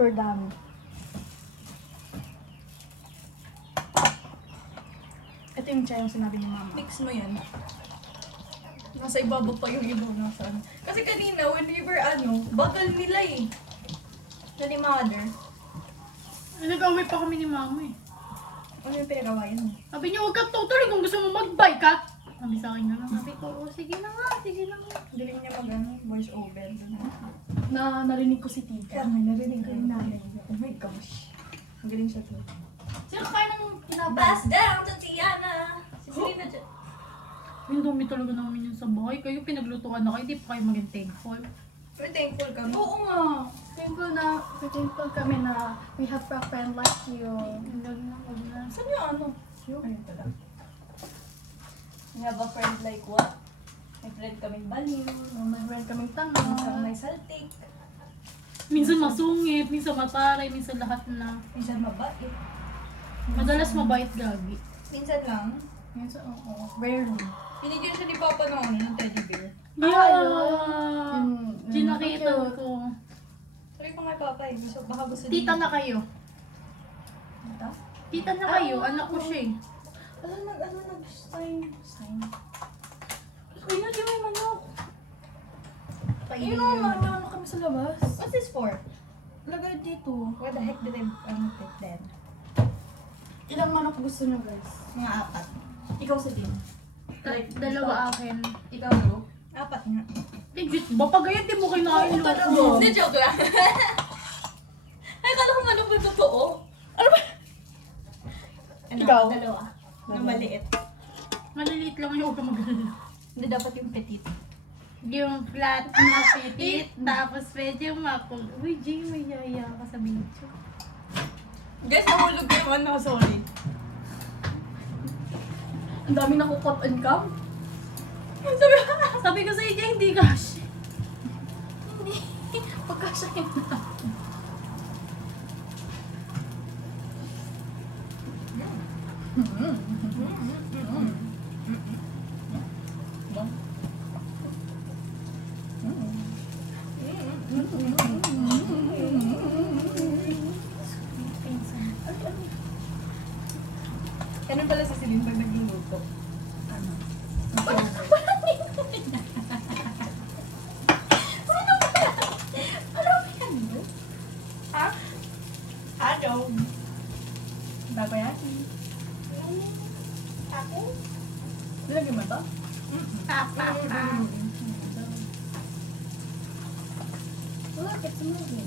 super dami. Ito yung chai yung sinabi ni mama. Mix mo yan. Nasa ibabaw pa yung ibaw nasa ano. Kasi kanina, when we were bagal nila eh. Na ni mother. Nag-away pa kami ni mama eh. Ano yung pinagawain mo? Sabi niya, huwag ka tutuloy kung gusto mo mag-bike ka. Sabi sa akin na. Sabi ko, oh, sige na nga, sige na nga. Galing niya voice over. Narinig ko si tita. Kaya may narinig ko yung nanay niya. Oh my gosh. Magaling siya to. Sino kaya ng kinabas? Pass down to Tiana! Si Selena dyan. Yung dumi talaga namin yun sa bahay. Kayo pinaglutuan na kayo, di pa kayo maging thankful. We're thankful kami. Oo nga. Thankful kami na we have a friend like you. Huwag na. Saan yung Ayun pala. We have a friend like what? May friend kaming baliw. May friend kaming Minsan tanga. may saltik. Minsan masungit, minsan mataray, minsan lahat na. Minsan mabait. Madalas mabait gagi. Minsan lang. Minsan, oo. Rarely. Binigyan siya ni Papa ng teddy bear. Yeah! Ginakitan cute. ko. Sabi ko nga Papa eh. So, baka gusto Tita na kayo. Tita? Tita na kayo. Anak ko siya eh. Sign. Ay, hindi may manok. Painin Ayun yung o, ano kami sa labas. What's this for? Lagay dito. What the heck did I put then? Ilang manok gusto nyo guys? Mga apat. Ikaw sa din. Dalawa akin. Ikaw bro? Apat nga. Legit ba? Pag di mo kinain Oo, talaga. loko. Hindi, joke lang. Ay, kala ko manok na totoo. Ano ba? Ikaw? Dalawa. Na maliit. Maliliit lang yung huwag ka mag-alala. Hindi dapat yung petit. Yung flat na petit, tapos medyo mapul. Uy, Jay, may yaya ka sa video. Guys, nahulog yung sorry. Ang dami nakukot and cam. Sabi ko sa Jay, hindi cash. Hindi. Pagkasyahin na. Ganun pala si Celine pag nagluluto. Ano? Ha? Hello? Babayaki. Ako? Lagi mo ba? Look, it's moving.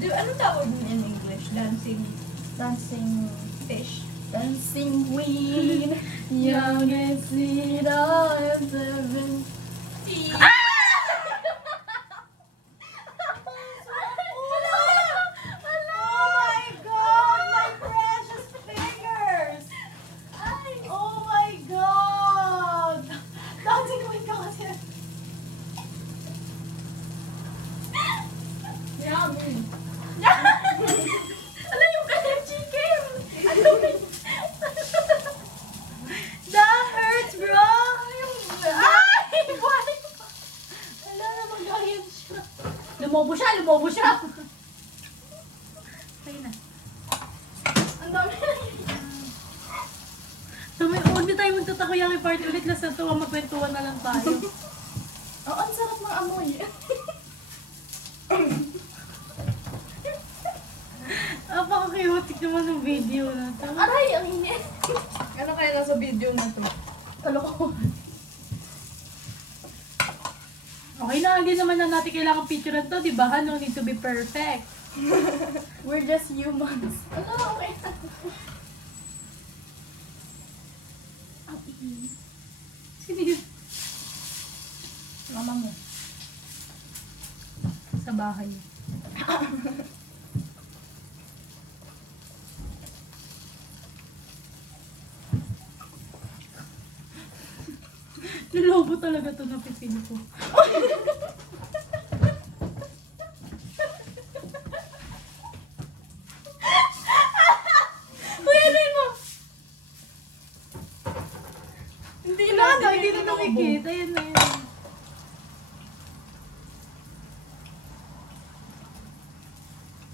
Ano tawag mo in English? Dancing fish? Dancing queen, young and sweet, I'm 17. Oh my God! My precious fingers! Oh my God! Dancing queen ka kasi. Yummy! Ano yung ganyan chicken? Ano yung... That hurts, bro! Ay! Why? Wala na mag-ayad siya. Lumobo siya! Kaya na. Ang dami na Huwag na tayo magtatakoyaki part ulit. Last na tuwa, magkwentuhan na lang tayo. Oh, ang sarap ng amoy. Napaka-chaotic naman ng video na to. Aray, ang init. Ano kaya nasa video na to? Kalokohan. Okay na, hindi naman na natin kailangan picturean to, di ba? No need to be perfect. We're just humans. Ano, okay. Ang inis. Sino yun? Mama mo. Sa bahay. Lulobo talaga to na pipili ko. Uy, ano yun mo? Hindi Wala na, hindi na nakikita. Ayan na yun.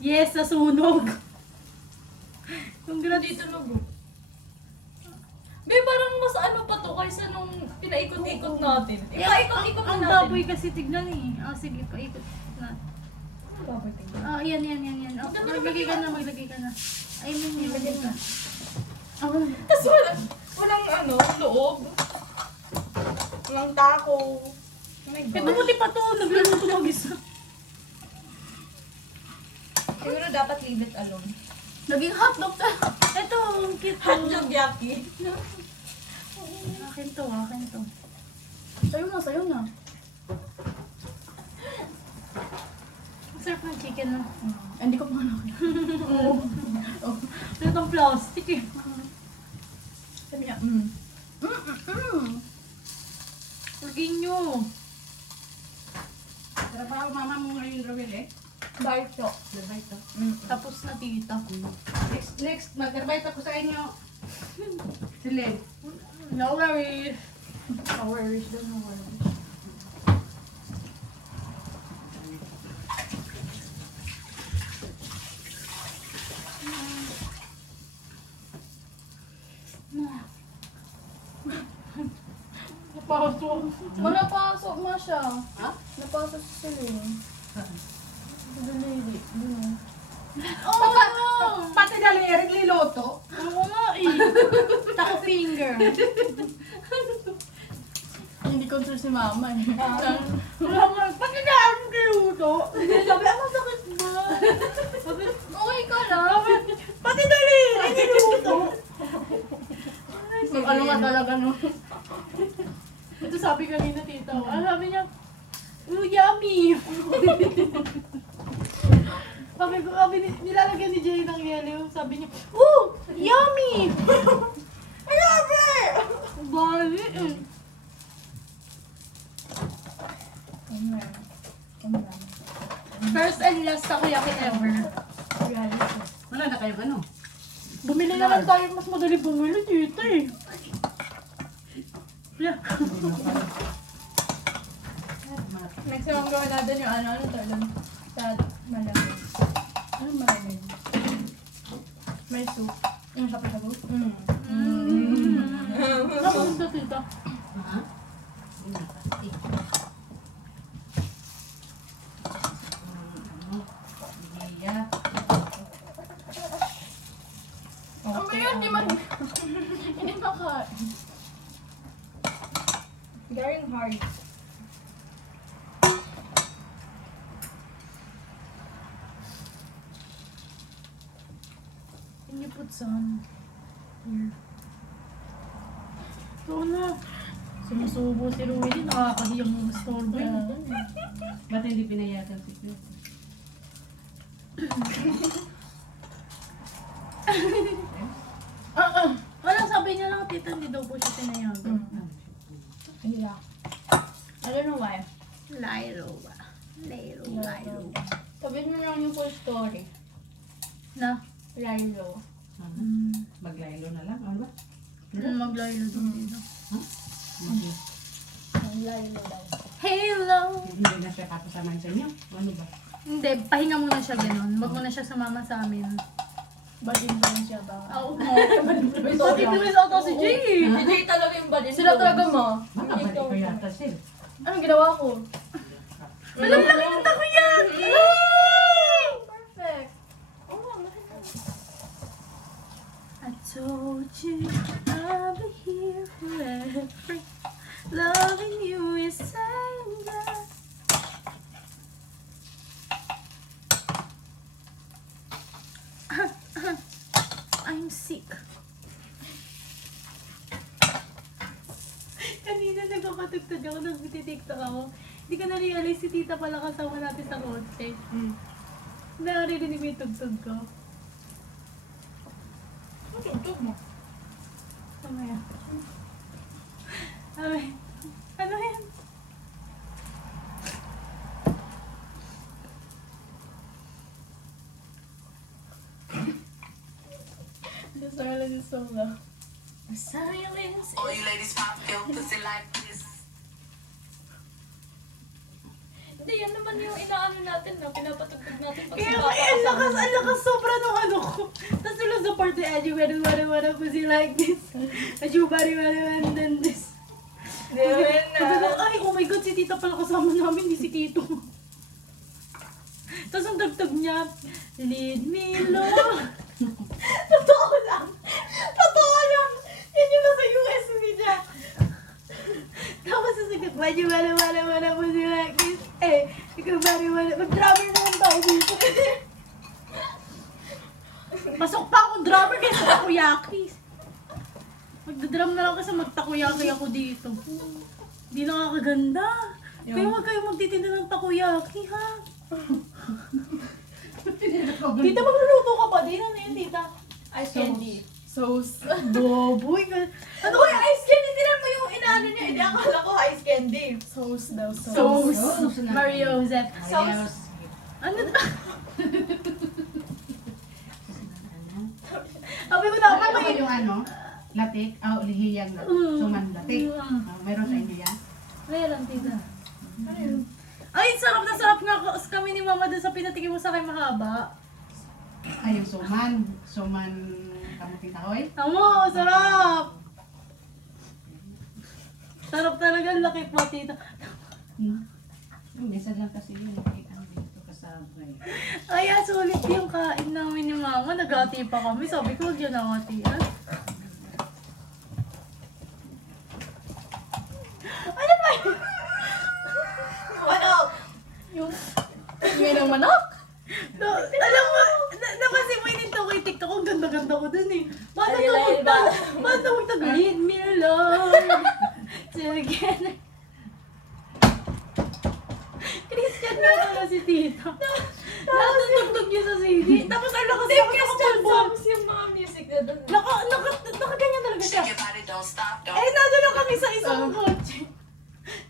Yes, nasunog. Congrats. Hindi tunog. Be, parang mas ano pa to kaysa nung pinaikot-ikot natin. Ipaikot-ikot na Ang natin. baboy kasi tignan eh. Sige, paikot na. Ano baboy tingnan? Yan. Oh, maglagay ka na. I mean, maglagay ka. Tapos walang ano, loob. Walang tako. Oh my Kaya God. buti pa to, nagluluto mag-isa. Siguro dapat leave it alone. Naging hotdog ka. Ito, ang cute. Hotdog yaki. Akin to. Sa'yo na. Ang sarap ng chicken na. Hindi ko pa nakin. Oo. Ito itong plastic eh. Sabi niya, Lagyan nyo. Trabaho mama mo ngayon, Rowel eh. Diet siya. Nagbayto. Tapos na tita. Next, magkarbayto ko sa inyo. Si Len. No worries. No worries, don't no worries. Napasok. Manapasok na siya. Ha? Napasok si Celine. The lady. Pati dali, liloto. Oo nga eh. Taco finger. Hindi control si mama eh. Wala nga. Pati na ang kiluto. Sabi, ang masakit ba? Sabi, Okay ka lang. pati dali. Ay, niluto. Ano nga talaga no? Ito sabi kanina tita. Sabi niya, yummy. sabi nilalagyan ni Jay ng yellow. Sabi niya, yummy. Grabe! Bali eh. First and last takoyaki ever. Wala na kayong ano. Bumili na lang tayo, mas madali bumili dito eh. Yeah. Next time gawin natin yung ano to lang. Sa malamig. Ano malamig? May soup. Yung sapo-sapo? Napunta tita. Ha? Iya. Ang yun, hindi makain. Very hard. Can you put some here? Ito na. Sumusubo si Rudy. Nakakahiyang mastorbo yun. Ba't hindi pinayagan si Chris? Wala, sabi niya lang tita, hindi daw po siya pinayagan. Yeah. I don't know why. Lyro ba? Lyro. Sabihin mo lang yung full story. Na? Lilo. Maglaylo na lang, ano ba? Maglayro daw dito. Lilo daw. Hello! Hindi na siya kapasamahin sa inyo? Ano ba? Hindi, pahinga muna siya ganun. Wag muna siya sumama sa amin. Bad influence siya ba? Oo. Pati pulis auto si Jay. Hindi talaga yung bad influence. Sila talaga mo. Makabalik ko yata sila. Anong ginawa ko? Walang laki ng takoyaki! Perfect. I told you I'll be here forever. Loving you is endless. I'm sick. Kanina nagpapatugtog ako, nag-tiktok ako. Hindi ko na-realize si tita pala kasama natin sa kotse. Naririnig mo yung tugtog ko. Ano tugtog mo? Mamaya. Ano yan? The silence is so loud. Silence. All you ladies pop your pussy like this. Hindi, yan naman ano yung inaano natin na pinapatugtog natin pag Kaya si may Papa ang lakas sobra ng ano ko. Tapos sila sa party, Eddie, wala pussy like this. As you and then this. Ay, oh my God, si tita pala kasama namin, di si tito. Tapos ang dagdag niya, lead me, Lord. Totoo lang! Totoo lang! Yan yung nasa US media. Tapos sasagot, why you wala pussy like this? Eh, ikaw wala. Mag-drummer naman tayo dito. Pasok pa akong drummer kaysa takoyaki. Magdadrum na lang kasi magtakoyaki ako dito. Hindi nakakaganda. Kaya huwag kayo magtitinda ng takoyaki, ha? Tita, magluluto ka pa din. Ano yun, tita? Ice candy. Sauce. Boboy. Ano ko yung ice candy? Tinan mo yung inaano niya. Hindi akala ko ice candy. Sauce daw, Sauce. Mario Joseph. Sauce. Ano? Sabi ko dapat Ano may... yung ano? Latik? Lihiyang na. Suman latik. Meron sa inyo yan? Meron, tita. Ay, sarap na sarap nga kami ni mama dun sa pinatikim mo sa akin mahaba. Ay, yung suman. Suman kamuting kahoy. Tamo, sarap! Sarap talaga, laki pa, tita. Minsan lang kasi yun. Nakita dito kasabay. Ay, sulit yung kain namin ni mama. Nagati pa kami. Sabi ko, huwag yan ang atian. Ano ba yun? Manok! Yung... Yung ng manok? No, alam mo, napasi mo yun ito kay TikTok. Ang ganda-ganda ko dun eh. Paano Ay, tawag Laila. Paano tawag lead me Lord together. Christian nga pala si tita. Natutugtog niya sa CD. Tapos ang lakas Hindi, ako Christian nakapulbol. songs yung mga music na doon. Nakaganyan talaga siya. Shake your body, don't stop, don't Eh, nandun lang kami sa isang kotse.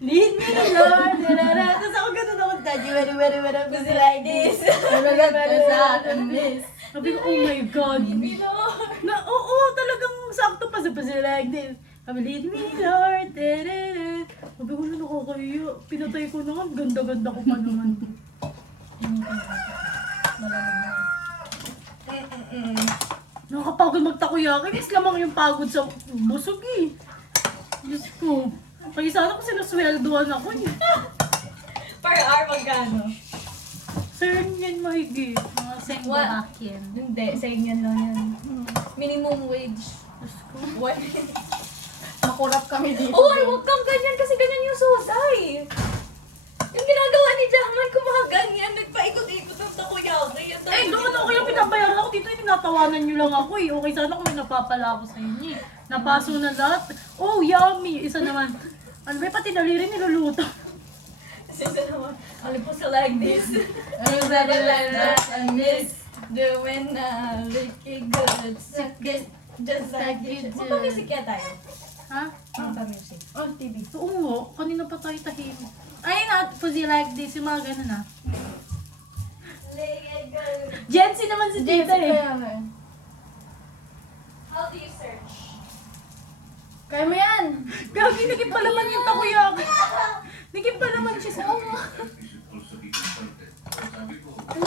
Lead me, Lord. Tapos ako ganun ako, Daddy, wala, kasi like this. Sabi ko, oh my God. Oo, talagang sakto pa sa like this. Sabi, lead me, Lord. Sabi ko, ano nakakaya. Pinatay ko na nga, ganda-ganda ko pa naman. Nakakapagod magtakoyaki. Mas lamang yung pagod sa busog eh. Diyos ko. Pag sana ko sinasweldoan ako eh. Per hour magkano? Sir, yan mahigit. Mga senggo What? akin. Hindi, sa inyo lang yan. Minimum wage. Diyos ko. What? Makurap kami dito. Uy, huwag kang ganyan kasi ganyan yung susay. Yung ginagawa ni Jaman, kumaganyan, nagpaikot-ikot ng takoyaki. Eh, doon ako yung pinabayaran ako dito. Tinatawanan nyo lang ako eh. Okay, sana kung may napapala ako sa inyo eh. Napaso na lahat. Oh, yummy! Isa naman. Ano ba, pati daliri niluluto. Sisa naman, alam po sa like this. Ano sa that I miss doing na licky good. Just like you do. Magpa-music kaya tayo. Ha? Magpa-music. Oh, TV. Oo nga. Kanina pa tayo tahimik. Ay, not fuzzy like this. Yung mga ganun ah. Licky good. Gen Z naman si Tita eh. How do you search? Kaya mo yan. Gagi, naging palaman yung takoyaki. Naging palaman siya sa... Ano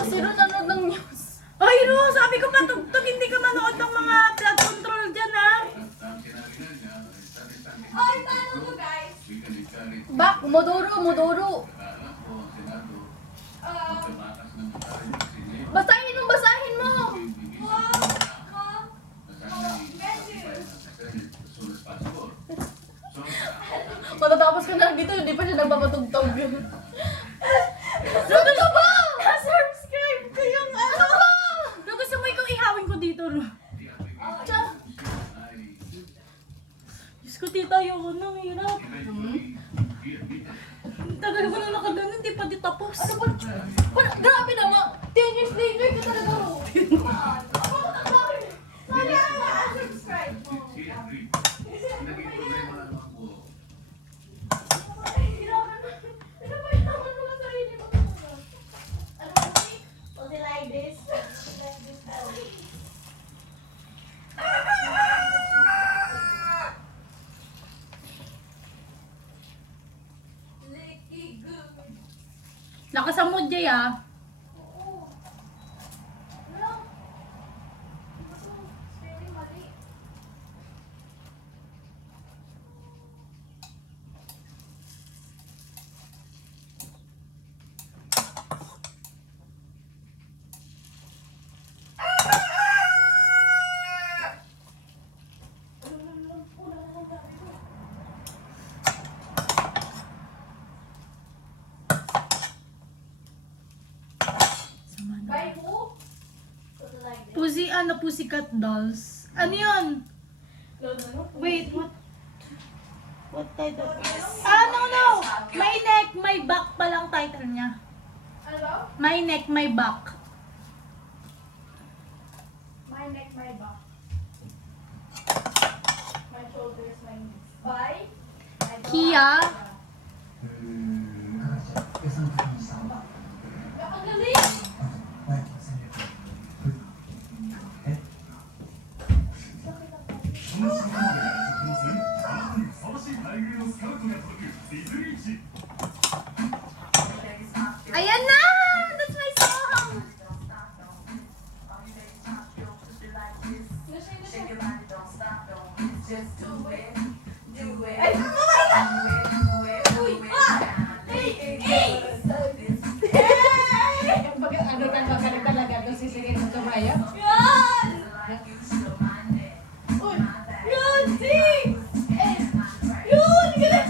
sino nanood ng news? Ay, Ro, sabi ko pa, tugtog, hindi ka manood ng mga flood control dyan, ha? Ay, paano to guys? Bak, modoro. Basahin mo, basahin mo! Matatapos ko na dito, hindi pa siya nagpapatugtog yun. Ano ka ba? Subscribe ko yung ano ba? Ro, gusto mo ikaw ihawin ko dito, Ro. Diyos ko, tita, ayoko na, hirap. Tagal ko na nakaganon, di pa di tapos. Ano ba? Grabe naman! 10 years later ka talaga ro. Wala na, subscribe mo. Ay, grabe na. Pinapayaman mo lang sarili mo. Ano kasi? Was it like this? Like this. Licky good. Laki Baka sa mood Jay ah. By who? Pussycat Dolls. Ano yun? Wait, what? What title? No. My Neck, My Back palang title niya. Ano ba? My Neck, My Back. My neck, my back. My shoulders, my knees. By? Kia. Ang galing! Ayan na! That's my song! Ay, uy! Ah! Hey! Yung pag ano ka magaling talaga doon sisigil ng kabayo. Yan! Uy! Yun! Sing! Yun! Galing!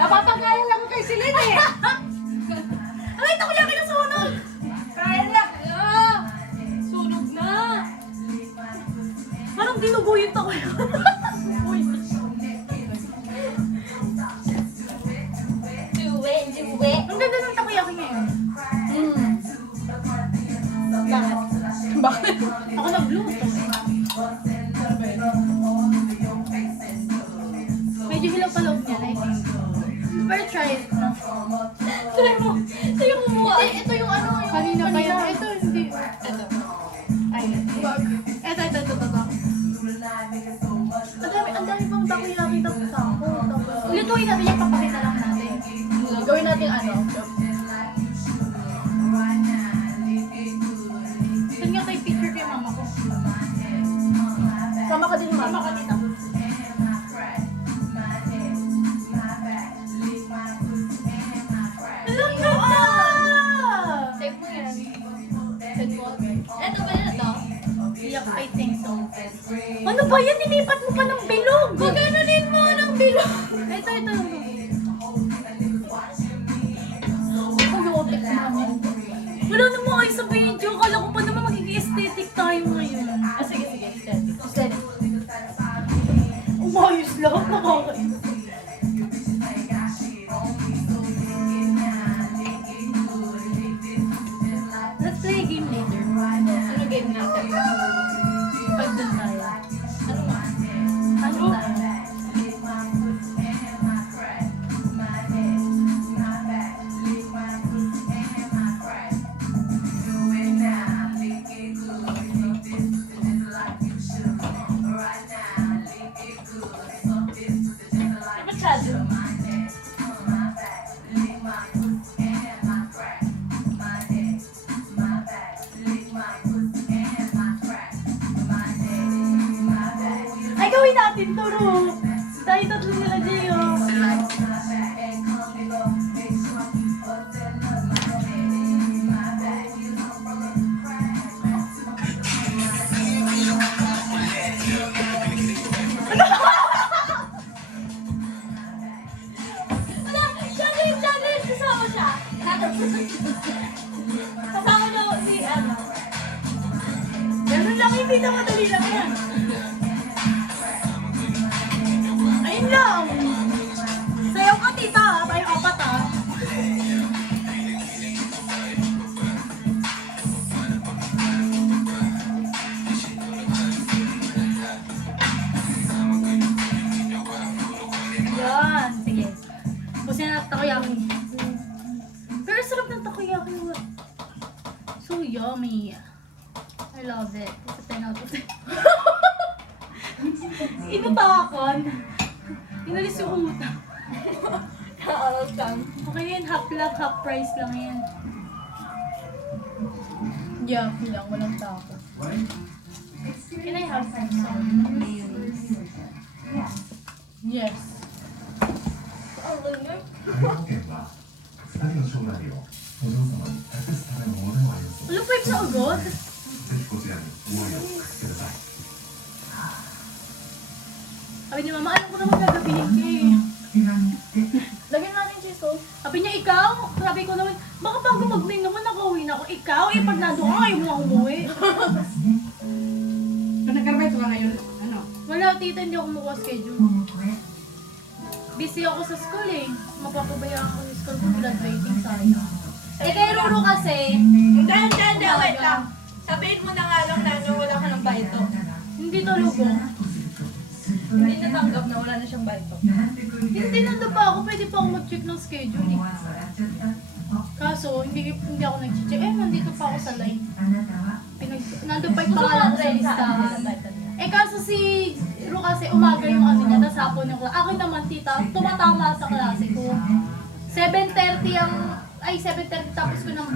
Napapagaya lang ko kay Celine eh. Ay, takoyaki na sunog! Kaya na. Sunog na! Parang dinugo yung takoyaki. Uy. Duwe! Ang ganda ng takoyaki ngayon. Bakit? Ako nagluto. Medyo hilaw pa loob niya, I think. Pero try it na. Try mo! Sa'yo kumuha! Ito yung ano, yung Kanina pa yan. Ito hindi. Ito. Ay, Ito. Ang dami pang takoyaki tapos ako. Lutuin natin yung papakita lang natin. Gawin natin ano. Saan nga tayo picture kay mama ko? Sama ka din, mama ka dito. Alam ka na! Save mo yan. Send mo. Eto ba na to? Yeah, I think so. Ano ba yan? Nilipat mo pa ng bilog! Magkananin mo ng bilog! Ito yung wala namang ayos sa video. Kala ko pa naman magiging aesthetic tayo ngayon. Sige. Umayos lahat. Nakakainis. Let's play a game later. Ano game natin? Pag dun tayo. Ano ba? Ano tayo? Masyado. Ay, gawin natin to, Ru. Tayo tatlo nila, Jayo. Challenge! Kasama siya! Kasama niyo si ano? Ganun lang, hindi na madali lang yan. Ayun lang. Sayaw ka, tita. Tayo apat, ha. Yan. Sige. Busin na takoyaki. Pero sarap ng takoyaki. So yummy. I love it. It's a 10 out of 10. Inutakan. Inalis yung utang. Kaaral kang. Okay yan, half lang, half price lang yan. Yeah, lang. Walang tako. Can I have some? Yes. Ang lungag. 海洋保険は2人の将来をお嬢様に託すためのものではありません。 Wala pa yung sa agad? ぜひこちらに思いをお貸しください。 Sabi ni mama, alam ko naman gagabihin ka eh. Lagyan natin cheese oh. Sabi niya, ikaw? Sabi ko naman, baka bago mag-main naman nakauwi na ako. Ikaw? Eh, pag nandun ka, ayaw mo nga umuwi. So, nag-arbay ka ngayon, ano? Wala, tita, hindi ako mukha schedule. Busy ako sa school eh. Mapapabayaan ko sa school ko, graduating sayang. Eh, kay Ruru kasi, Hindi, wait lang. Sabihin mo na nga lang na wala ka ng baito. hindi tulog ko. Hindi natanggap na wala na siyang baito. Hindi nandun pa ako, pwede pa ako mag-check ng schedule eh. Kaso, hindi ako nag-check. Eh, nandito pa ako sa line. Nandun pa yung pangalan ko sa listahan. Eh, kaso si Ru kasi umaga yung ano niya, tapos hapon yung klase. Akin naman, tita, tumatama sa klase ko. 7:30 ang, 7:30 tapos ko ng,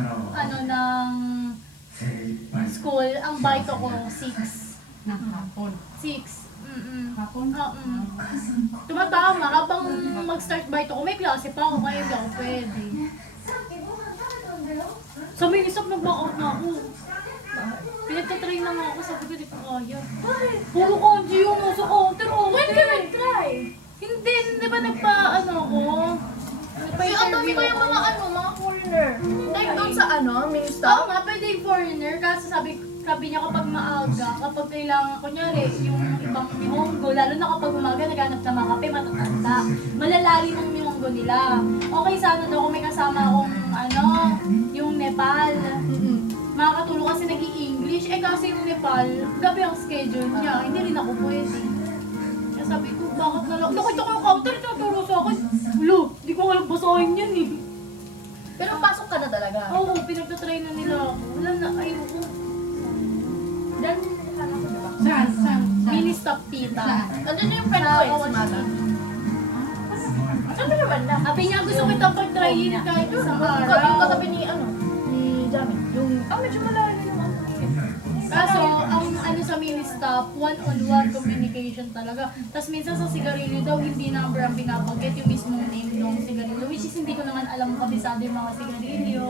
ng school. Ang baito ko, 6. Na hapon. 6. Hapon? Tumatama, habang mag-start bite ako, may klase pa ako, kaya hindi ako pwede. Sa may isap nag-walkout na ako. Pinagtatrain na nga ako, sabi ko di ko kaya. Bakit? Puro kanji yung nasa counter. Oh, When can I try? Hindi ba ako? Ang dami ko yung mga foreigner. Like doon sa main Oo stop. nga, pwede yung foreigner, kasi sabi niya kapag maaga, kapag kailangan, kunyari, yung ibang Nihongo, lalo na kapag umaga, naghanap ng mga kape, matatanda. Malalalim ang Nihongo nila. Okay, sana daw kung may kasama akong, yung Nepal. Makakatulong kasi nag-i-English. Eh kasi yung Nepal, gabi ang schedule niya, hindi rin ako pwede. Kaya sabi ko, bakit na lang? Nakita ko yung counter, tinaturo sa akin. Lo, di ko alam basahin yan eh. Pero pasok ka na talaga. Oo, pinagtatry na nila ako. Wala na, ayoko. Then, hanap ko diba? Saan? Mini stop pita. Saan? Andun na yung friend ko eh, si Mama. Ano naman na? Sabi niya, gusto kita pag-tryin kahit isang Yung araw. katabi ni Jamie. Yung, medyo malayo yung Kaso, ang sa mini stop, one-on-one communication talaga. Tapos minsan sa sigarilyo daw, hindi number ang binabanggit, yung mismong name ng sigarilyo. Which is hindi ko naman alam kabisado yung mga sigarilyo.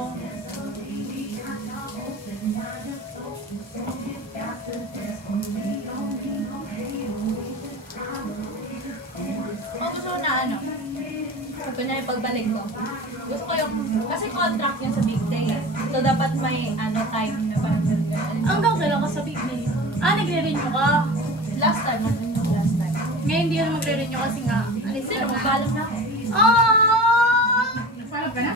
Kung gusto ko na kunyari pagbalik ko, gusto ko yung, kasi contract yun sa big day eh. So dapat may time na parang Hanggang kailan ka sa big day? Nagre-renew ka. last time. Ngayon hindi yan magre-renew kasi nga. Sino, magbalot na ako.